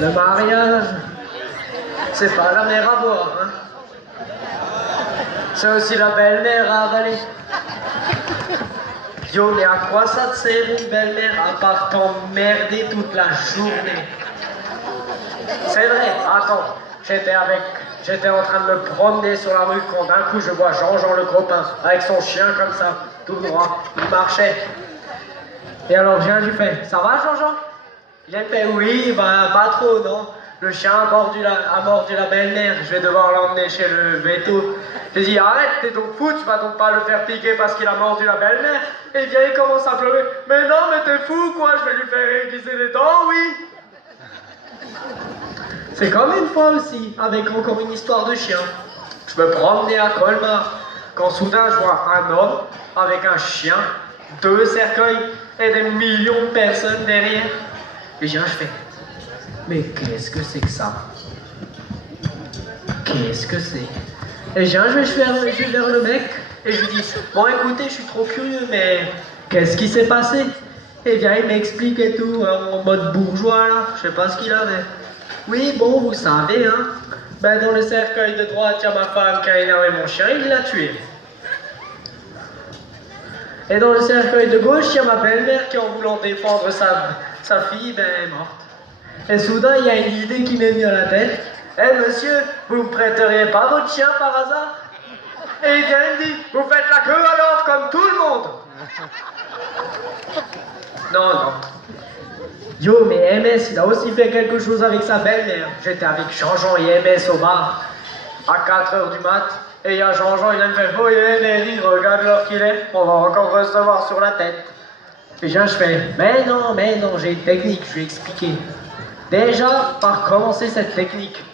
Le mariage, c'est pas la mère à boire, hein. C'est aussi la belle-mère à avaler. Yo, mais à quoi ça te sert une belle-mère à part t'emmerder toute la journée? C'est vrai, attends, j'étais en train de me promener sur la rue quand d'un coup je vois Jean-Jean le copain avec son chien comme ça, tout droit, il marchait. Et alors j'ai fait, ça va Jean-Jean? Il a fait, oui, bah pas trop, non. Le chien a mordu la belle-mère, je vais devoir l'emmener chez le veto. J'ai dit, arrête, t'es donc fou, tu vas donc pas le faire piquer parce qu'il a mordu la belle-mère. Et il vient, il commence à pleurer. Mais non, mais t'es fou, quoi, je vais lui faire aiguiser les dents, oui. C'est comme une fois aussi, avec encore une histoire de chien. Je me promenais à Colmar, quand soudain je vois un homme avec un chien, 2 cercueils et des millions de personnes derrière. Et je fais, mais qu'est-ce que c'est que ça? Qu'est-ce que c'est? Et je vais vers le mec et je lui dis, bon écoutez, je suis trop curieux, mais qu'est-ce qui s'est passé? Et bien il m'explique et tout, en mode bourgeois là, je sais pas ce qu'il avait. Oui, bon, vous savez, hein, ben dans le cercueil de droite, il y a ma femme qui a énervé mon chien, il l'a tué. Et dans le cercueil de gauche, il y a ma belle-mère qui, en voulant défendre sa fille, ben est morte. Et soudain, il y a une idée qui m'est venue à la tête. Eh monsieur, vous me prêteriez pas votre chien par hasard? Et il vient et me dit, vous faites la queue alors comme tout le monde. Non, non. Yo, mais MS, il a aussi fait quelque chose avec sa belle-mère. J'étais avec Jean-Jean et MS au bar, à 4h du mat. Et il y a Jean-Jean, il a me fait, oh yeah, Mary, regarde l'heure qu'il est, on va encore recevoir sur la tête. Et je fais, mais non, j'ai une technique, je vais expliquer. Déjà, par commencer cette technique,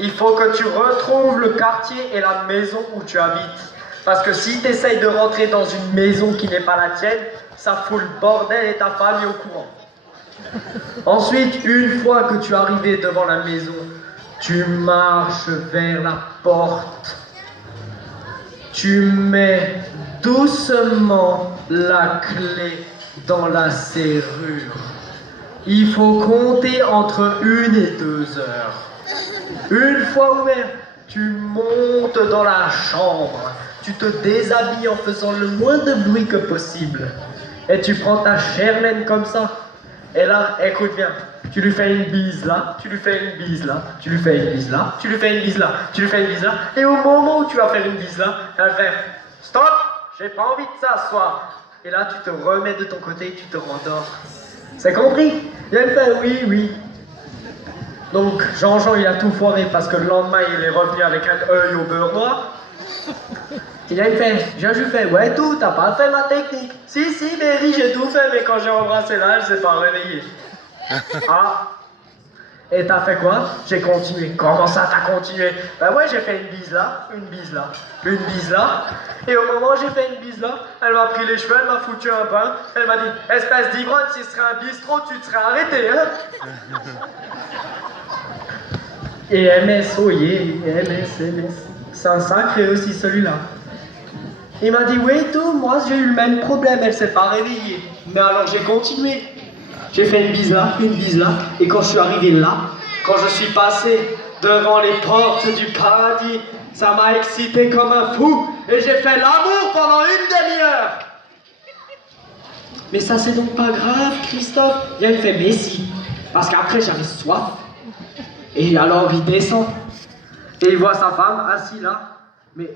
il faut que tu retrouves le quartier et la maison où tu habites. Parce que si tu essayes de rentrer dans une maison qui n'est pas la tienne, ça fout le bordel et ta famille au courant. Ensuite, une fois que tu es arrivé devant la maison, tu marches vers la porte. Tu mets doucement la clé dans la serrure. Il faut compter entre 1 et 2 heures. Une fois ouvert, tu montes dans la chambre. Tu te déshabilles en faisant le moins de bruit que possible. Et tu prends ta Germaine comme ça. Et là, écoute bien, tu lui fais une bise là, tu lui fais une bise là, tu lui fais une bise là, tu lui fais une bise là, tu lui fais une bise là. Et au moment où tu vas faire une bise là, elle fait « Stop, j'ai pas envie de s'asseoir ». Et là, tu te remets de ton côté, tu te rendors. C'est compris? Et elle fait « Oui, oui ». Donc, Jean-Jean, il a tout foiré parce que le lendemain, il est revenu avec un œil au beurre noir. Et là, il fait, je lui fais, ouais, tout, t'as pas fait ma technique. Si, Mary, j'ai tout fait, mais quand j'ai embrassé là, elle s'est pas réveillée. Ah. Et t'as fait quoi? J'ai continué. Comment ça, t'as continué? Ben ouais, j'ai fait une bise là, une bise là, une bise là. Et au moment où j'ai fait une bise là, elle m'a pris les cheveux, elle m'a foutu un bain. Elle m'a dit, espèce d'ivrogne, si ce serait un bistrot, tu te serais arrêté, hein? Et MS, oh yeah, MS. C'est un sacré aussi celui-là. Il m'a dit, oui, tout, moi j'ai eu le même problème, elle s'est pas réveillée. Mais alors j'ai continué. J'ai fait une bise là, et quand je suis arrivé là, quand je suis passé devant les portes du paradis, ça m'a excité comme un fou, et j'ai fait l'amour pendant 1 demi-heure. Mais ça c'est donc pas grave, Christophe. Il me fait, mais si, parce qu'après j'avais soif. Et alors il descend, et il voit sa femme assise là, mais,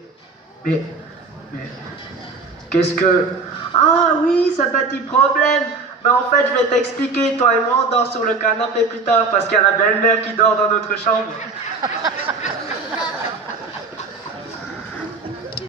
qu'est-ce que... Ah oui, ce petit problème. Mais en fait, je vais t'expliquer, toi et moi, on dort sur le canapé plus tard, parce qu'il y a la belle-mère qui dort dans notre chambre.